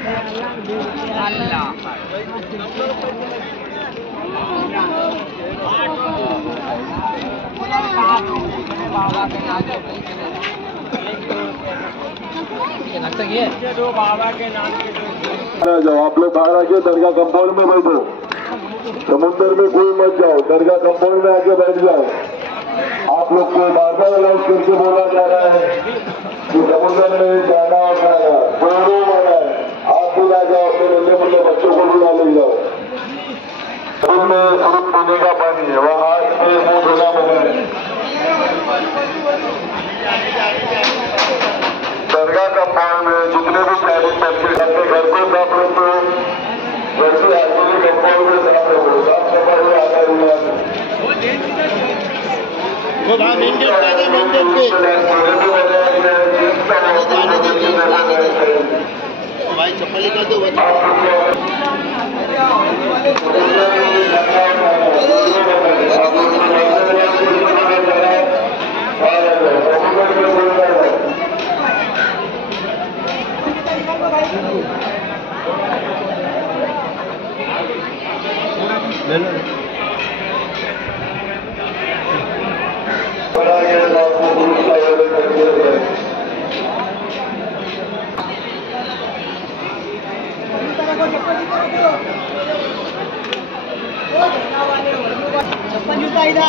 जाओ आप लोग बाहर आके दरगाह कंपाउंड में बैठो। समुद्र में कोई मत जाओ, दरगाह कंपाउंड में आके बैठ जाओ। आप लोग को बार-बार अनाउंस करके बोला जा रहा है कि समुद्र में जाना और आना दोनों मना है। आप भी आ जाओ, अपने बल्ले बच्चों को भी ना ले जाओ। में सिर्फ पीने का पानी है, वहाँ हाथ में मुंह धोना मना है। दरगाह कंपाउंड में जितने भी शादी बच्चे अपने घर को साफ रखो, वैसे आगे कंपाउंड में साफ रखो। साफ सफाई में आधा हुआ मेन गेट पे भाई चप्पल निकाल दो। चप्पल जूता इधर